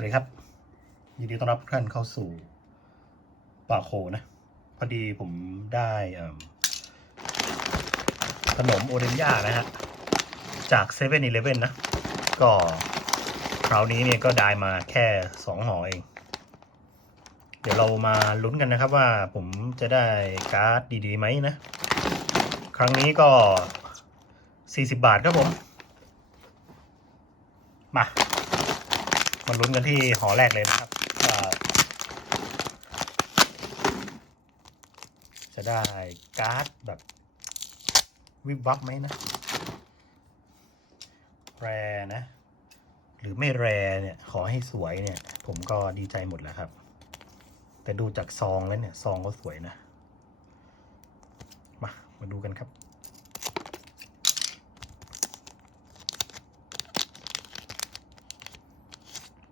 วัสดีครับ ยินดีต้อนรับทุกท่านเข้าสู่ป่าโคนะ พอดีผมได้ขนมโอเรนย่านะฮะ จาก7 e เ e ่ e อนะ ก็คราวนี้เนี่ยก็ได้มาแค่สองห่อเอง เดี๋ยวเรามาลุ้นกันนะครับว่าผมจะได้การ์ดดีๆไหมนะ ครั้งนี้ก็ 40 บาทครับผม มา มาลุ้นกันที่หอแรกเลยนะครับจะได้การ์ดแบบ วิบวับไหมนะ แรนะ หรือไม่แรเนี่ย ขอให้สวยเนี่ย ผมก็ดีใจหมดแล้วครับ แต่ดูจากซองแล้วเนี่ย ซองก็สวยนะ มา มาดูกันครับ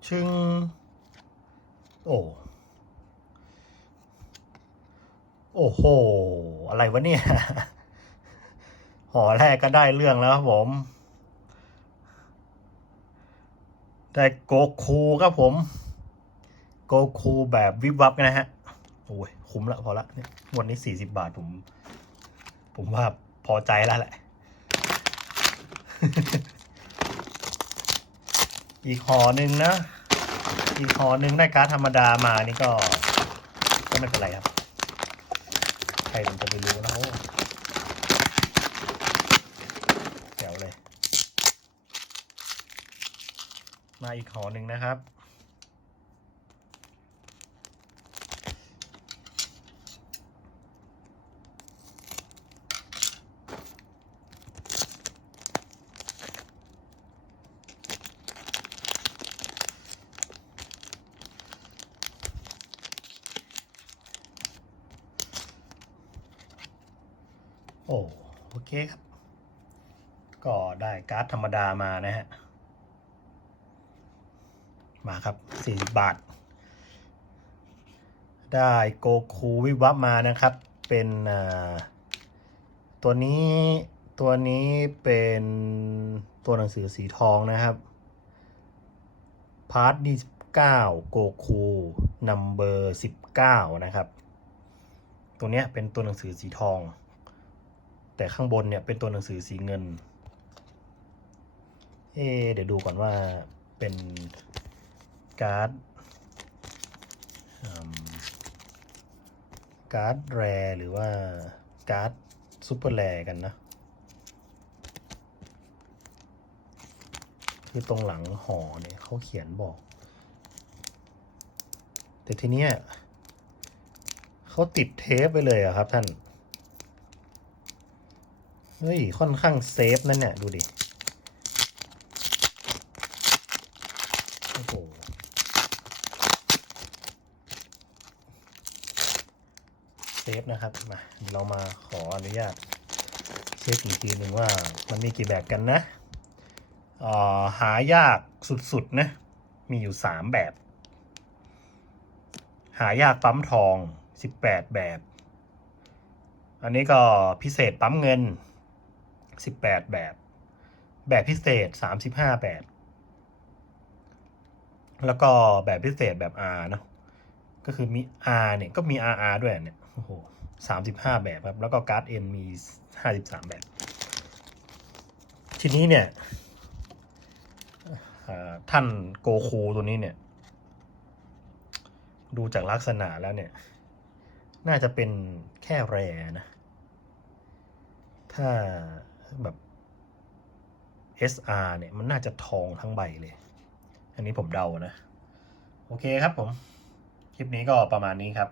ชึงโอ้โอ้โห อะไรวะเนี่ยหอแรกก็ได้เรื่องแล้วครับผม ได้โกคูครับผม โกคูแบบวิบวับนะฮะ โอ้ย คุ้มละพอละวันนี้สี่สิบบาทผม ผมว่าพอใจแล้วแหละ อีกหอหนึ่งนะ อีกหอหนึ่งได้การ์ดธรรมดามานี่ก็ ก็ไม่เป็นไรครับ ใครมันจะไปรู้นะโอ้แจ๋วเลย มาอีกหอหนึ่งนะครับ โอ้โอเคครับ ก็ได้การ์ดธรรมดามานะฮะ มาครับ 40 บาท ได้โกคูวิวับมานะครับ เป็นตัวนี้ตัวนี้เป็นตัวหนังสือสีทองนะครับ พาร์ทที่9โกคูนัมเบอร์19 นะครับ ตัวเนี้ยเป็นตัวหนังสือสีทอง แต่ข้างบนเนี่ยเป็นตัวหนังสือสีเงิน เอ๊เดี๋ยวดูก่อนว่าเป็นการ์ดการ์ดแรหรือว่าการ์ดซูเปอร์แรกันนะ คือตรงหลังห่อเนี่ยเขาเขียนบอก แต่ทีเนี้ยเขาติดเทปไปเลยอะครับท่าน เฮ้ย ค่อนข้างเซฟนั่นเนี่ย ดูดิ โอ้โห เซฟนะครับ มาเรามาขออนุญาตเช็คอีกทีหนึ่งว่ามันมีกี่แบบกันนะออหายากสุดๆนะ มีอยู่สามแบบ หายากปั๊มทองสิบแปดแบบ อันนี้ก็พิเศษปั๊มเงิน สิบแปดแบบ แบบพิเศษสามสิบห้าแบบ แล้วก็แบบพิเศษแบบ R เนอะก็คือมี R เนี่ยก็มี RR ด้วยเนี่ยโอ้โหสามสิบห้าแบบครับ แล้วก็การ์ด N มีห้าสิบสามแบบ ทีนี้เนี่ยท่านโกคูตัวนี้เนี่ย ดูจากลักษณะแล้วเนี่ย น่าจะเป็นแค่แรนะ ถ้า แบบ SR เนี่ยมันน่าจะทองทั้งใบเลย อันนี้ผมเดานะ โอเคครับผม คลิปนี้ก็ประมาณนี้ครับ